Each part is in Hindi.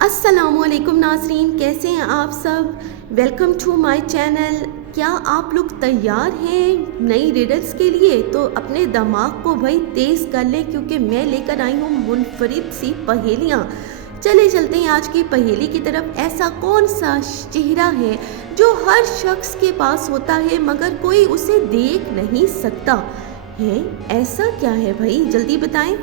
अस्सलामुअलैकुम नाज़रीन, कैसे हैं आप सब। Welcome to my channel. क्या आप लोग तैयार हैं नई रिडल्स के लिए? तो अपने दिमाग को भाई तेज़ कर लें, क्योंकि मैं लेकर आई हूँ मुनफरिद सी पहेलियाँ। चले चलते हैं आज की पहेली की तरफ। ऐसा कौन सा चेहरा है जो हर शख्स के पास होता है मगर कोई उसे देख नहीं सकता है? ऐसा क्या है भाई, जल्दी बताएं।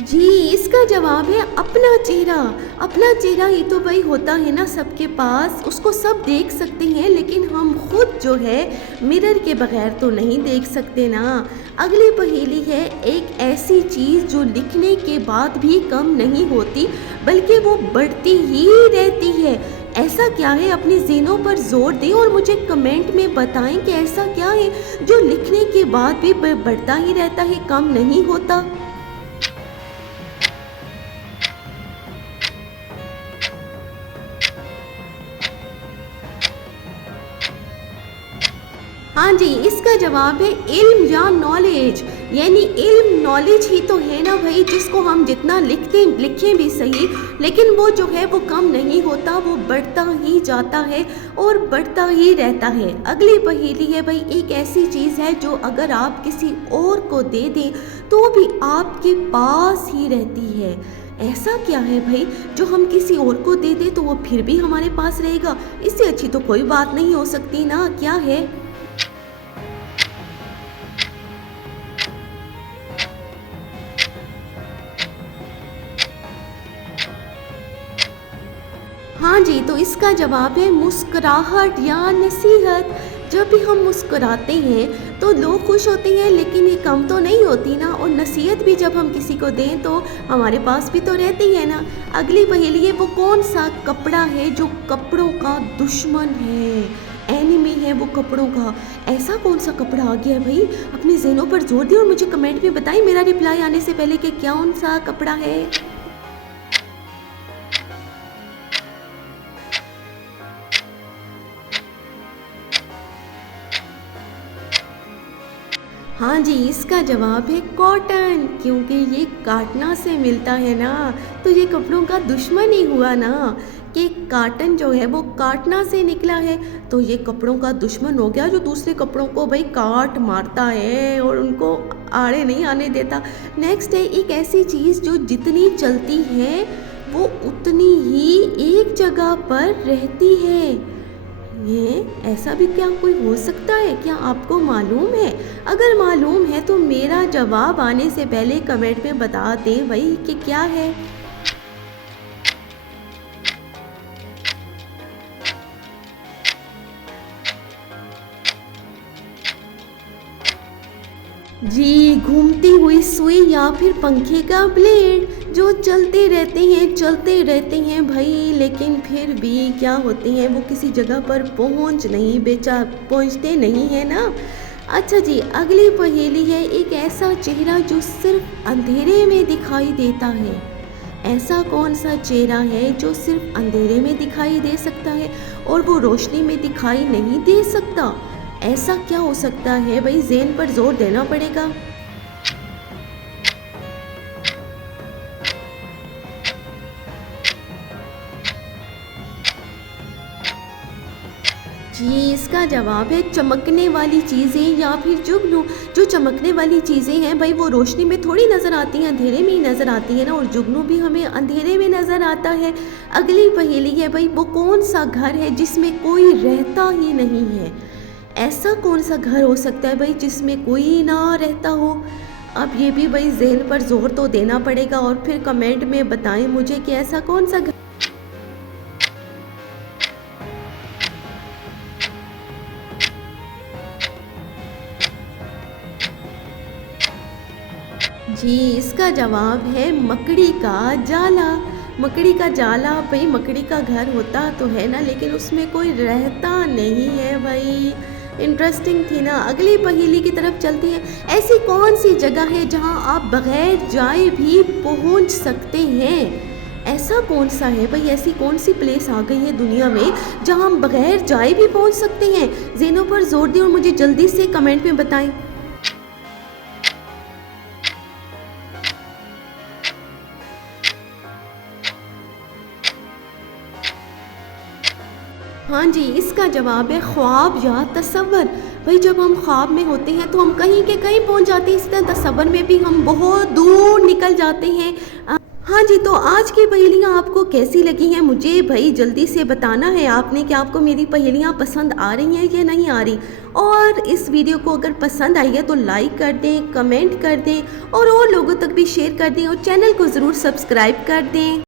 जी, इसका जवाब है अपना चेहरा। अपना चेहरा ही तो भाई होता है ना सबके पास, उसको सब देख सकते हैं, लेकिन हम खुद जो है मिरर के बगैर तो नहीं देख सकते ना। अगली पहेली है, एक ऐसी चीज़ जो लिखने के बाद भी कम नहीं होती बल्कि वो बढ़ती ही रहती है। ऐसा क्या है? अपनी ज़हनों पर जोर दें और मुझे कमेंट में बताएं कि ऐसा क्या है जो लिखने के बाद भी बढ़ता ही रहता है, कम नहीं होता। हाँ जी, इसका जवाब है इल्म या नॉलेज। यानी इल्म नॉलेज ही तो है ना भाई, जिसको हम जितना लिखें भी सही, लेकिन वो जो है वो कम नहीं होता, वो बढ़ता ही जाता है और बढ़ता ही रहता है। अगली पहेली है भाई, एक ऐसी चीज़ है जो अगर आप किसी और को दे दें तो भी आपके पास ही रहती है। ऐसा क्या है भाई जो हम किसी और को दे दें तो वो फिर भी हमारे पास रहेगा? इससे अच्छी तो कोई बात नहीं हो सकती ना। क्या है? हाँ जी, तो इसका जवाब है मुस्कुराहट या नसीहत। जब भी हम मुस्कुराते हैं तो लोग खुश होते हैं, लेकिन ये कम तो नहीं होती ना। और नसीहत भी जब हम किसी को दें तो हमारे पास भी तो रहती है ना। अगली पहेली है, वो कौन सा कपड़ा है जो कपड़ों का दुश्मन है? एनिमी है वो कपड़ों का। ऐसा कौन सा कपड़ा आ गया है भाई? अपने ज़हनों पर जोर दिए और मुझे कमेंट में बताएं मेरा रिप्लाई आने से पहले कि कौन सा कपड़ा है। हाँ जी, इसका जवाब है कॉटन, क्योंकि ये काटना से मिलता है ना, तो ये कपड़ों का दुश्मन ही हुआ ना। कि कॉटन जो है वो काटना से निकला है, तो ये कपड़ों का दुश्मन हो गया जो दूसरे कपड़ों को भाई काट मारता है और उनको आड़े नहीं आने देता। नेक्स्ट है, एक ऐसी चीज़ जो जितनी चलती है वो उतनी ही एक जगह पर रहती है। ये ऐसा भी क्या कोई हो सकता है? क्या आपको मालूम है? अगर मालूम है तो मेरा जवाब आने से पहले कमेंट में बता दें भाई कि क्या है। जी, घूमती हुई सुई या फिर पंखे का ब्लेड, जो चलते रहते हैं भाई, लेकिन फिर भी क्या होते हैं वो किसी जगह पर पहुंचते नहीं है ना। अच्छा जी, अगली पहेली है, एक ऐसा चेहरा जो सिर्फ अंधेरे में दिखाई देता है। ऐसा कौन सा चेहरा है जो सिर्फ अंधेरे में दिखाई दे सकता है और वो रोशनी में दिखाई नहीं दे सकता? ऐसा क्या हो सकता है भाई? ज़हन पर जोर देना पड़ेगा। जी, इसका जवाब है चमकने वाली चीज़ें या फिर जुगनू। जो चमकने वाली चीज़ें हैं भाई वो रोशनी में थोड़ी नज़र आती हैं, अंधेरे में ही नज़र आती है ना, और जुगनू भी हमें अंधेरे में नज़र आता है। अगली पहेली है भाई, वो कौन सा घर है जिसमें कोई रहता ही नहीं है? ऐसा कौन सा घर हो सकता है भाई जिसमें कोई ना रहता हो? अब ये भी भाई ज़हन पर जोर तो देना पड़ेगा और फिर कमेंट में बताएं मुझे कि ऐसा कौन सा घर। जी, इसका जवाब है मकड़ी का जाला। मकड़ी का जाला भाई, मकड़ी का घर होता तो है ना, लेकिन उसमें कोई रहता नहीं है भाई। इंटरेस्टिंग थी ना। अगली पहेली की तरफ चलती है, ऐसी कौन सी जगह है जहां आप बगैर जाए भी पहुंच सकते हैं? ऐसा कौन सा है भाई, ऐसी कौन सी प्लेस आ गई है दुनिया में जहाँ हम बगैर जाए भी पहुँच सकते हैं? ज़ेनों पर जोर दें और मुझे जल्दी से कमेंट में बताएं। हाँ जी, इसका जवाब है ख्वाब या तसव्वुर। भाई जब हम ख्वाब में होते हैं तो हम कहीं के कहीं पहुंच जाते हैं, इस तरह तसव्वुर में भी हम बहुत दूर निकल जाते हैं। हाँ जी, तो आज की पहेलियाँ आपको कैसी लगी हैं मुझे भाई जल्दी से बताना है आपने कि आपको मेरी पहेलियाँ पसंद आ रही हैं या नहीं आ रही। और इस वीडियो को अगर पसंद आई है तो लाइक कर दें, कमेंट कर दें और लोगों तक भी शेयर कर दें और चैनल को ज़रूर सब्सक्राइब कर दें।